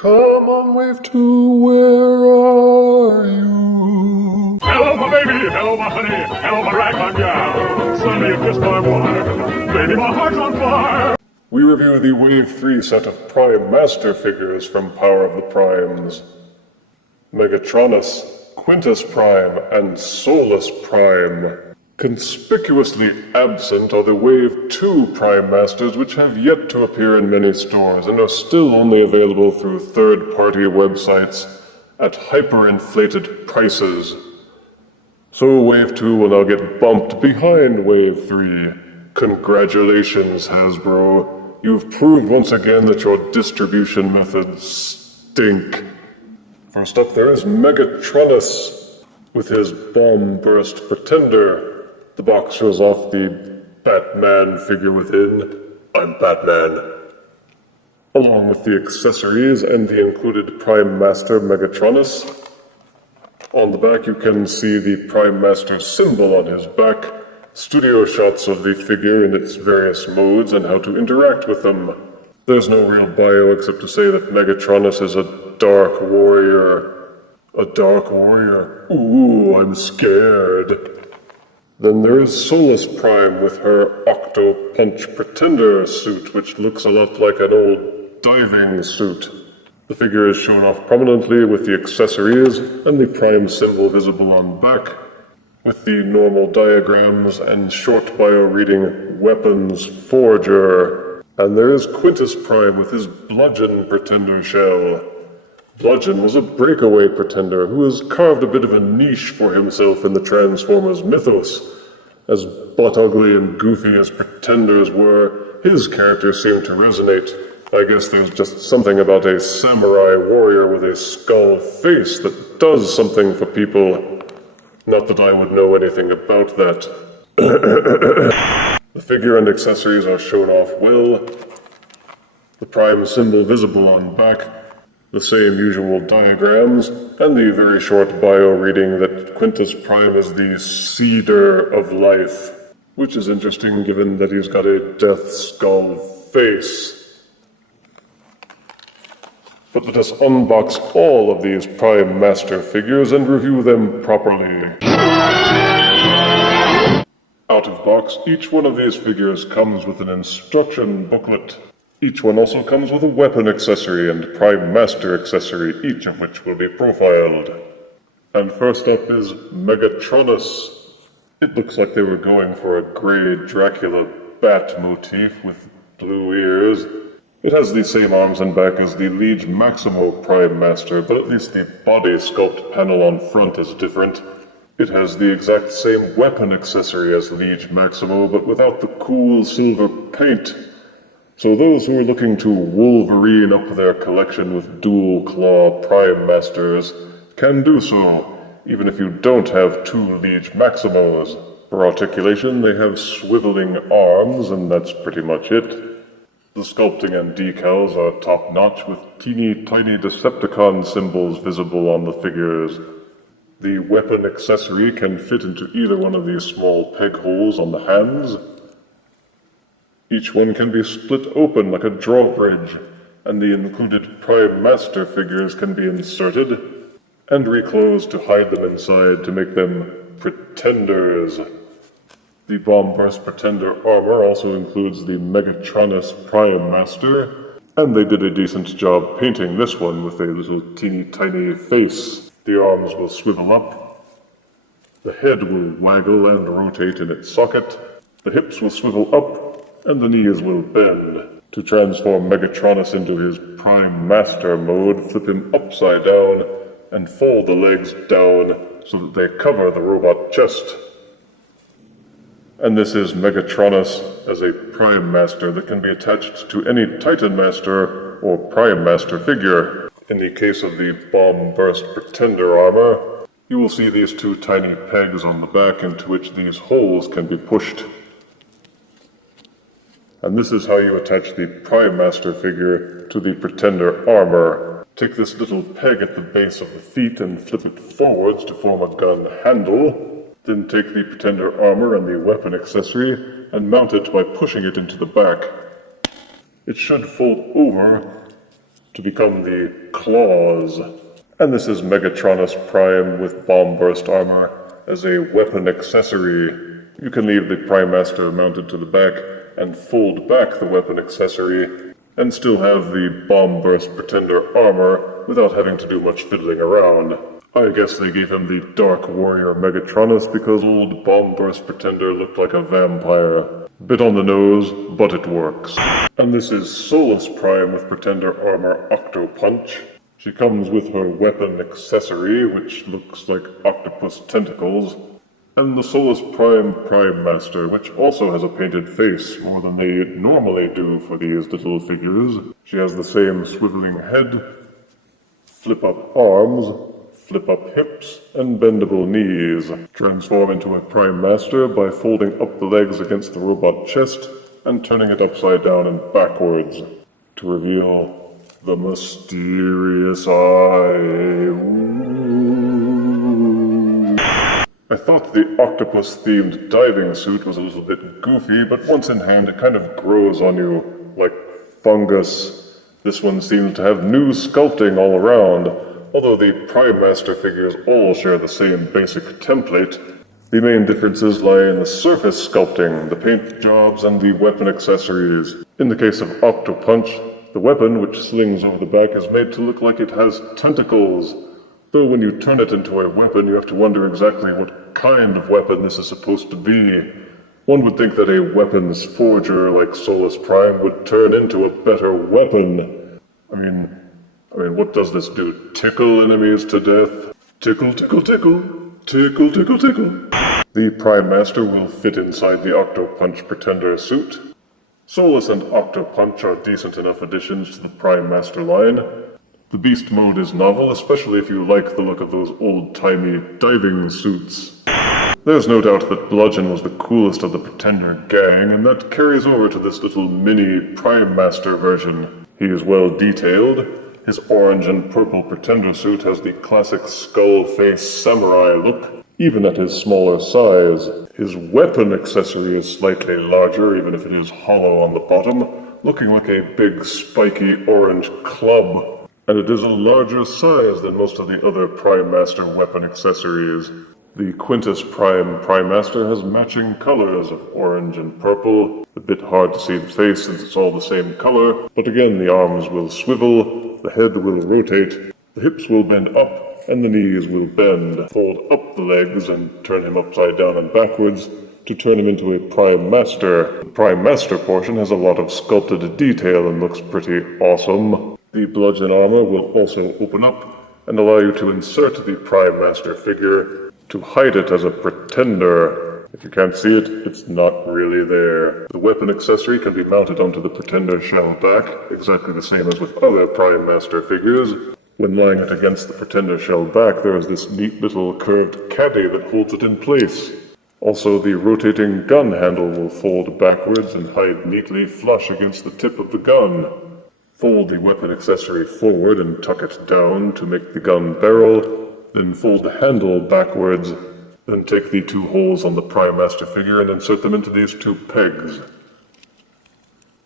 Come on, Wave 2, where are you? Hello, my baby! Hello, my honey! Hello, my ragtime gal! Sonny, you kissed my wife! Baby, my heart's on fire! We review the Wave 3 set of Prime Master figures from Power of the Primes. Megatronus, Quintus Prime, and Solus Prime. Conspicuously absent are the Wave 2 Prime Masters, which have yet to appear in many stores and are still only available through third-party websites at hyperinflated prices. So Wave 2 will now get bumped behind Wave 3. Congratulations, Hasbro. You've proved once again that your distribution methods stink. First up, there is Megatronus with his bomb burst pretender. The box shows off the Batman figure within. I'm Batman. Along with the accessories and the included Prime Master Megatronus. On the back you can see the Prime Master symbol on his back, studio shots of the figure in its various modes and how to interact with them. There's no real bio except to say that Megatronus is a dark warrior. A dark warrior. Ooh, I'm scared. Then there is Solus Prime with her Octo Punch Pretender suit, which looks a lot like an old diving suit. The figure is shown off prominently with the accessories and the Prime symbol visible on back, with the normal diagrams and short bio reading Weapons Forger. And there is Quintus Prime with his Bludgeon Pretender shell. Bludgeon was a breakaway pretender who has carved a bit of a niche for himself in the Transformers mythos. As butt-ugly and goofy as pretenders were, his character seemed to resonate. I guess there's just something about a samurai warrior with a skull face that does something for people. Not that I would know anything about that. The figure and accessories are shown off well. The Prime symbol visible on back. The same usual diagrams, and the very short bio reading that Quintus Prime is the Cedar of Life, which is interesting given that he's got a death skull face. But let us unbox all of these Prime Master figures and review them properly. Out of box, each one of these figures comes with an instruction booklet. Each one also comes with a weapon accessory and Prime Master accessory, each of which will be profiled. And first up is Megatronus. It looks like they were going for a grey Dracula bat motif with blue ears. It has the same arms and back as the Liege Maximo Prime Master, but at least the body sculpt panel on front is different. It has the exact same weapon accessory as Liege Maximo, but without the cool silver paint. So those who are looking to Wolverine up their collection with dual claw Prime Masters can do so, even if you don't have two Liege Maximos. For articulation, they have swiveling arms, and that's pretty much it. The sculpting and decals are top-notch with teeny tiny Decepticon symbols visible on the figures. The weapon accessory can fit into either one of these small peg holes on the hands. Each one can be split open like a drawbridge, and the included Prime Master figures can be inserted and reclosed to hide them inside to make them pretenders. The Bomb Burst Pretender armor also includes the Megatronus Prime Master, and they did a decent job painting this one with a little teeny tiny face. The arms will swivel up, the head will waggle and rotate in its socket, the hips will swivel up, and the knees will bend. To transform Megatronus into his Prime Master mode, flip him upside down and fold the legs down so that they cover the robot chest. And this is Megatronus as a Prime Master that can be attached to any Titan Master or Prime Master figure. In the case of the Bomb Burst Pretender armor, you will see these two tiny pegs on the back into which these holes can be pushed. And this is how you attach the Prime Master figure to the Pretender armor. Take this little peg at the base of the feet and flip it forwards to form a gun handle. Then take the Pretender armor and the weapon accessory and mount it by pushing it into the back. It should fold over to become the claws. And this is Megatronus Prime with bomb burst armor as a weapon accessory. You can leave the Prime Master mounted to the back and fold back the weapon accessory and still have the bomb burst pretender armor without having to do much fiddling around. I guess they gave him the Dark Warrior Megatronus because old bomb burst pretender looked like a vampire. Bit on the nose, but it works. And this is Solus Prime with pretender armor Octo Punch. She comes with her weapon accessory, which looks like octopus tentacles, and the Solus Prime Prime Master, which also has a painted face, more than they normally do for these little figures. She has the same swiveling head, flip-up arms, flip-up hips, and bendable knees. Transform into a Prime Master by folding up the legs against the robot chest and turning it upside down and backwards to reveal the mysterious eye. I thought the octopus-themed diving suit was a little bit goofy, but once in hand it kind of grows on you like fungus. This one seems to have new sculpting all around. Although the Prime Master figures all share the same basic template, the main differences lie in the surface sculpting, the paint jobs, and the weapon accessories. In the case of Octo Punch, the weapon, which slings over the back, is made to look like it has tentacles. Though when you turn it into a weapon, you have to wonder exactly what kind of weapon this is supposed to be. One would think that a weapons forger like Solus Prime would turn into a better weapon. I mean, what does this do? Tickle enemies to death? Tickle, tickle, tickle. Tickle, tickle, tickle. The Prime Master will fit inside the Octo Punch Pretender suit. Solus and Octo Punch are decent enough additions to the Prime Master line. The Beast mode is novel, especially if you like the look of those old-timey diving suits. There's no doubt that Bludgeon was the coolest of the Pretender gang, and that carries over to this little mini Prime Master version. He is well detailed. His orange and purple Pretender suit has the classic skull-face samurai look, even at his smaller size. His weapon accessory is slightly larger, even if it is hollow on the bottom, looking like a big spiky orange club. And it is a larger size than most of the other Prime Master weapon accessories. The Quintus Prime Prime Master has matching colors of orange and purple. A bit hard to see the face since it's all the same color, but again the arms will swivel, the head will rotate, the hips will bend up, and the knees will bend. Fold up the legs and turn him upside down and backwards to turn him into a Prime Master. The Prime Master portion has a lot of sculpted detail and looks pretty awesome. The Bludgeon armor will also open up and allow you to insert the Prime Master figure to hide it as a pretender. If you can't see it, it's not really there. The weapon accessory can be mounted onto the pretender shell back, exactly the same as with other Prime Master figures. When lying it against the pretender shell back, there is this neat little curved caddy that holds it in place. Also, the rotating gun handle will fold backwards and hide neatly flush against the tip of the gun. Fold the weapon accessory forward and tuck it down to make the gun barrel, then fold the handle backwards, then take the two holes on the Prime Master figure and insert them into these two pegs.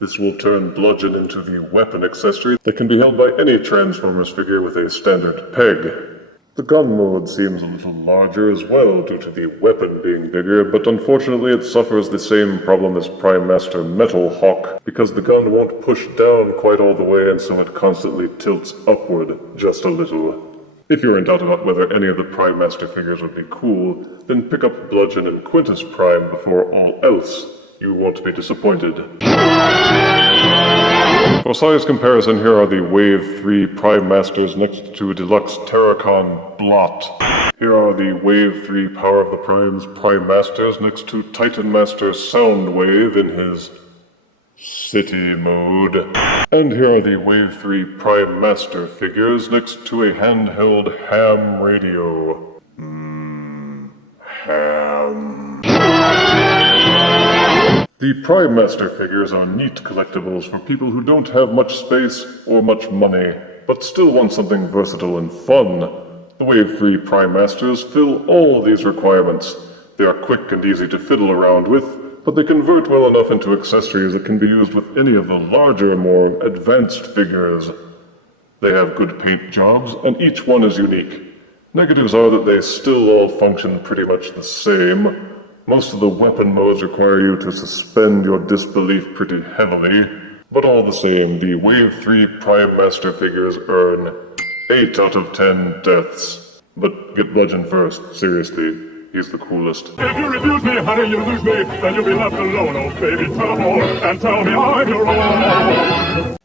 This will turn Bludgeon into the weapon accessory that can be held by any Transformers figure with a standard peg. The gun mode seems a little larger as well due to the weapon being bigger, but unfortunately it suffers the same problem as Prime Master Metal Hawk, because the gun won't push down quite all the way and so it constantly tilts upward just a little. If you're in doubt about whether any of the Prime Master figures would be cool, then pick up Bludgeon and Quintus Prime before all else. You won't be disappointed. For size comparison, here are the Wave 3 Prime Masters next to Deluxe Terracon Blot. Here are the Wave 3 Power of the Primes Prime Masters next to Titan Master Soundwave in his City mode. And here are the Wave 3 Prime Master figures next to a handheld ham radio. Ham. The Prime Master figures are neat collectibles for people who don't have much space or much money, but still want something versatile and fun. The Wave 3 Prime Masters fill all of these requirements. They are quick and easy to fiddle around with, but they convert well enough into accessories that can be used with any of the larger, more advanced figures. They have good paint jobs, and each one is unique. Negatives are that they still all function pretty much the same. Most of the weapon modes require you to suspend your disbelief pretty heavily, but all the same, the Wave 3 Prime Master figures earn 8 out of 10 deaths. But get Bludgeon first, seriously, he's the coolest. If you refuse me, honey, you lose me, then you'll be left alone, oh baby, tell more, and tell me I'm your own.